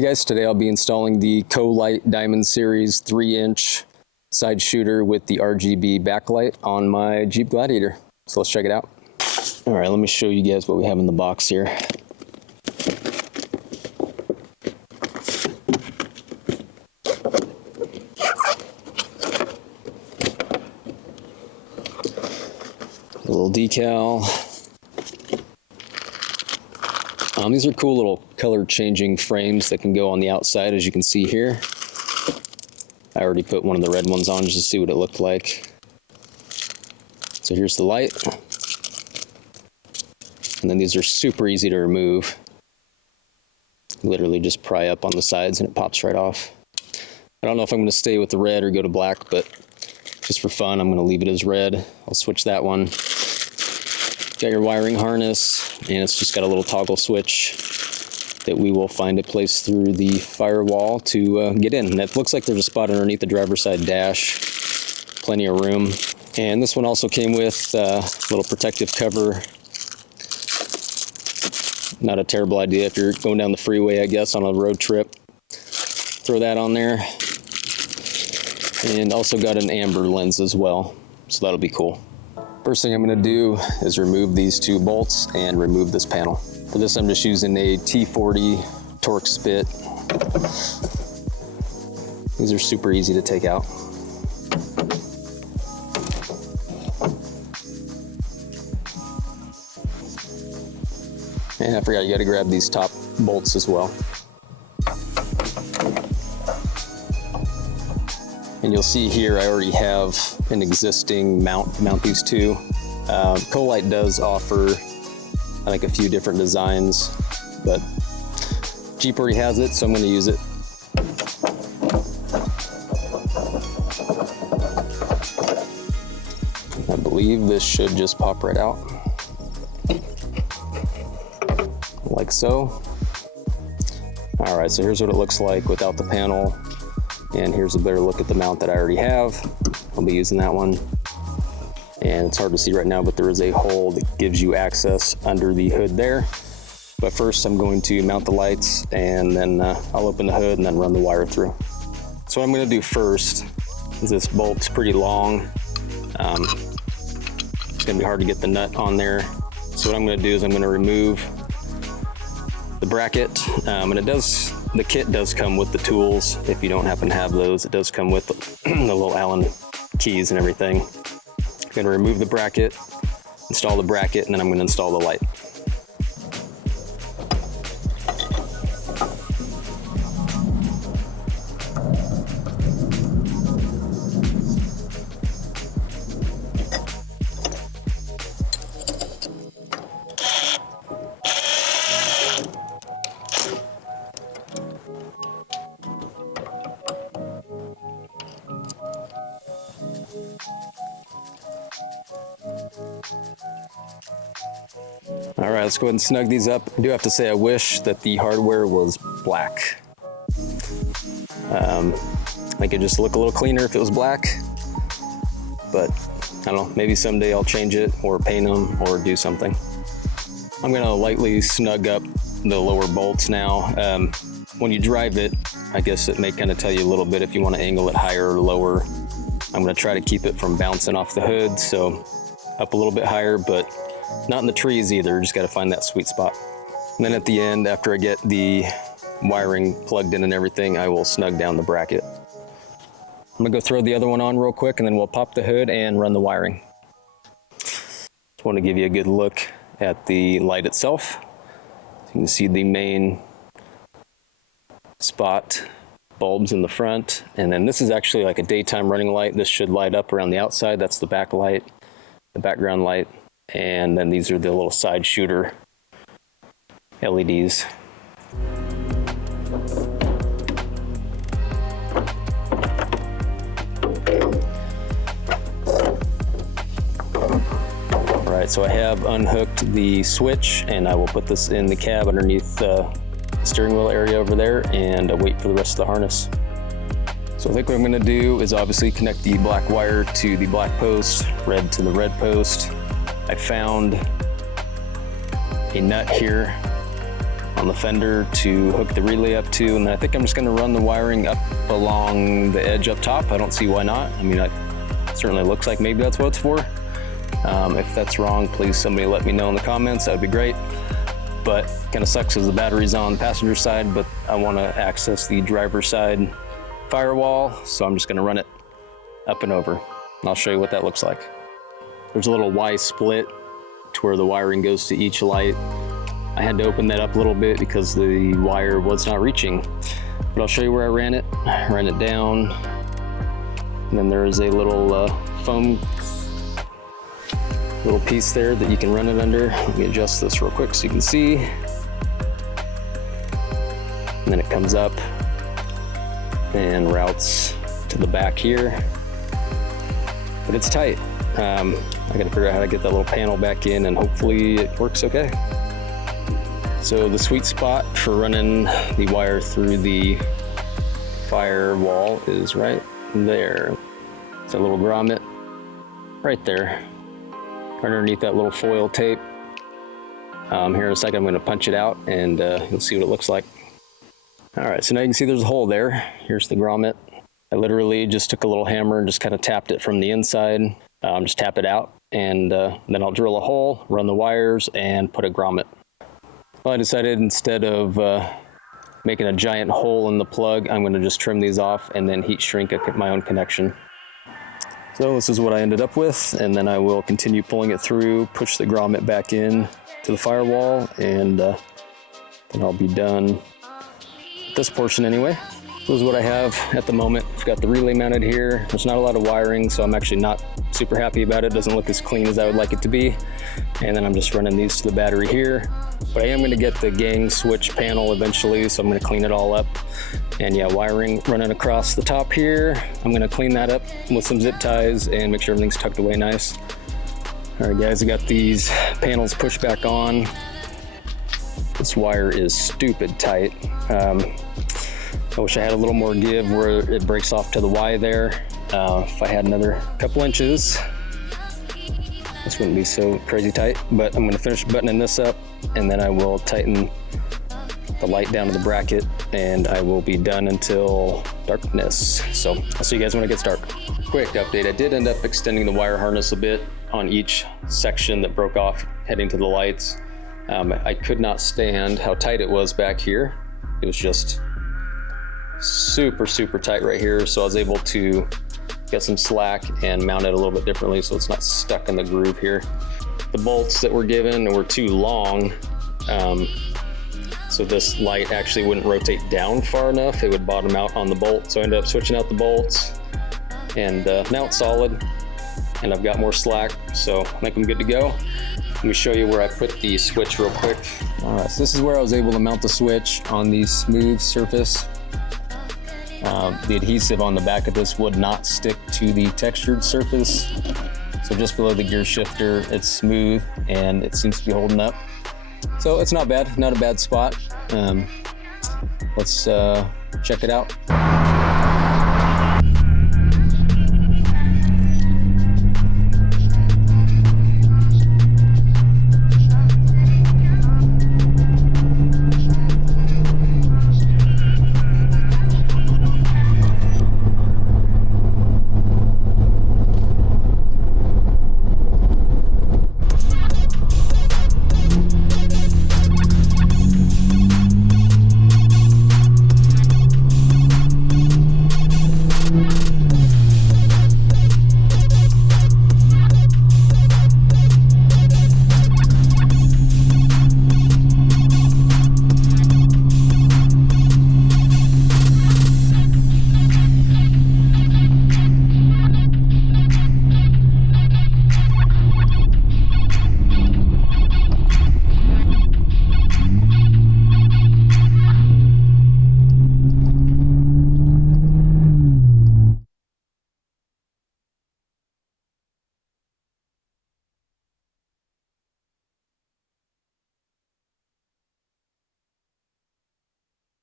Hey guys, today I'll be installing the Co-Light Diamond Series 3-inch side shooter with the RGB backlight on my Jeep Gladiator. So let's check it out. All right, let me show you guys what we have in the box here. A little decal. These are cool little color changing frames that can go on the outside, as you can see here. I already put one of the red ones on just to see what it looked like. So here's the light. And then these are super easy to remove. Literally just pry up on the sides and it pops right off. I don't know if I'm going to stay with the red or go to black, but just for fun, I'm going to leave it as red. I'll switch that one. Got your wiring harness, and it's just got a little toggle switch that we will find a place through the firewall to get in. And it looks like there's a spot underneath the driver's side dash. Plenty of room. And this one also came with a little protective cover. Not a terrible idea if you're going down the freeway, I guess, on a road trip. Throw that on there. And also got an amber lens as well, so that'll be cool. First thing I'm going to do is remove these two bolts and remove this panel. For this, I'm just using a T40 Torx bit. These are super easy to take out. And I forgot, you got to grab these top bolts as well. And you'll see here I already have an existing mount to mount these two. Co-Light does offer, I think, a few different designs, but Jeep already has it, so I'm going to use it. I believe this should just pop right out, like so. All right, so here's what it looks like without the panel. And here's a better look at the mount that I already have. I'll be using that one. And it's hard to see right now, but there is a hole that gives you access under the hood there. But first I'm going to mount the lights, and then I'll open the hood and then run the wire through. So what I'm gonna do first is, this bolt's pretty long. It's gonna be hard to get the nut on there. So what I'm gonna do is I'm gonna remove the bracket, and the kit does come with the tools. If you don't happen to have those, it does come with the little Allen keys and everything. I'm gonna remove the bracket, install the bracket, and then I'm gonna install the light. All right, let's go ahead and snug these up. I do have to say I wish that the hardware was black. Make it just look a little cleaner if it was black, but I don't know, maybe someday I'll change it or paint them or do something. I'm gonna lightly snug up the lower bolts now. When you drive it, I guess it may kind of tell you a little bit if you want to angle it higher or lower. I'm gonna try to keep it from bouncing off the hood, so up a little bit higher, but not in the trees either. Just got to find that sweet spot. And then at the end, after I get the wiring plugged in and everything, I will snug down the bracket. I'm gonna go throw the other one on real quick, and then we'll pop the hood and run the wiring. Just want to give you a good look at the light itself. You can see the main spot bulbs in the front, and then this is actually like a daytime running light. This should light up around the outside. That's the back light, the background light. And then these are the little side shooter LEDs. All right, so I have unhooked the switch, and I will put this in the cab underneath the steering wheel area over there, and wait for the rest of the harness. So I think what I'm gonna do is obviously connect the black wire to the black post, red to the red post. I found a nut here on the fender to hook the relay up to, and then I think I'm just going to run the wiring up along the edge up top. I don't see why not. I mean, it certainly looks like maybe that's what it's for. If that's wrong, please somebody let me know in the comments. That would be great. But kind of sucks because the battery's on the passenger side, but I want to access the driver's side firewall, so I'm just going to run it up and over. And I'll show you what that looks like. There's a little Y split to where the wiring goes to each light. I had to open that up a little bit because the wire was not reaching. But I'll show you where I ran it. I ran it down. And then there is a little foam little piece there that you can run it under. Let me adjust this real quick so you can see. And then it comes up and routes to the back here. But it's tight. I gotta figure out how to get that little panel back in, and hopefully it works okay. So the sweet spot for running the wire through the firewall is right there. It's a little grommet right there, right underneath that little foil tape. Here in a second I'm going to punch it out, and you'll see what it looks like. All right, so now you can see there's a hole there. Here's the grommet. I literally just took a little hammer and just kind of tapped it from the inside. Just tap it out, and then I'll drill a hole, run the wires, and put a grommet. Well, I decided instead of making a giant hole in the plug, I'm going to just trim these off and then heat shrink my own connection. So this is what I ended up with, and then I will continue pulling it through, push the grommet back in to the firewall, and then I'll be done with this portion anyway. This is what I have at the moment. I've got the relay mounted here. There's not a lot of wiring, so I'm actually not super happy about it. It doesn't look as clean as I would like it to be. And then I'm just running these to the battery here. But I am going to get the gang switch panel eventually, so I'm going to clean it all up. And yeah, wiring running across the top here. I'm going to clean that up with some zip ties and make sure everything's tucked away nice. All right, guys, I got these panels pushed back on. This wire is stupid tight. I wish I had a little more give where it breaks off to the Y there. If I had another couple inches, this wouldn't be so crazy tight, but I'm going to finish buttoning this up, and then I will tighten the light down to the bracket, and I will be done until darkness. So I'll see you guys when it gets dark. Quick update, I did end up extending the wire harness a bit on each section that broke off heading to the lights. I could not stand how tight it was back here. It was just super tight right here, so I was able to get some slack and mount it a little bit differently so it's not stuck in the groove here. The bolts that were given were too long, so this light actually wouldn't rotate down far enough. It would bottom out on the bolt, so I ended up switching out the bolts, and now it's solid and I've got more slack, so I think I'm good to go. Let me show you where I put the switch real quick. All right, so this is where I was able to mount the switch on the smooth surface. The adhesive on the back of this would not stick to the textured surface. So just below the gear shifter, it's smooth and it seems to be holding up. So it's not bad, not a bad spot. Let's check it out.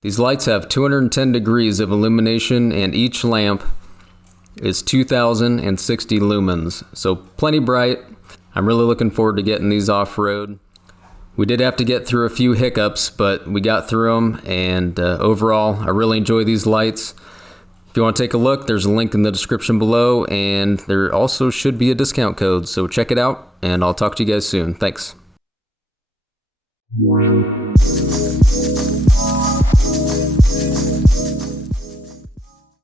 These lights have 210 degrees of illumination, and each lamp is 2060 lumens, so plenty bright. I'm really looking forward to getting these off-road. We did have to get through a few hiccups, but we got through them, and overall, I really enjoy these lights. If you want to take a look, there's a link in the description below, and there also should be a discount code, so check it out, and I'll talk to you guys soon. Thanks.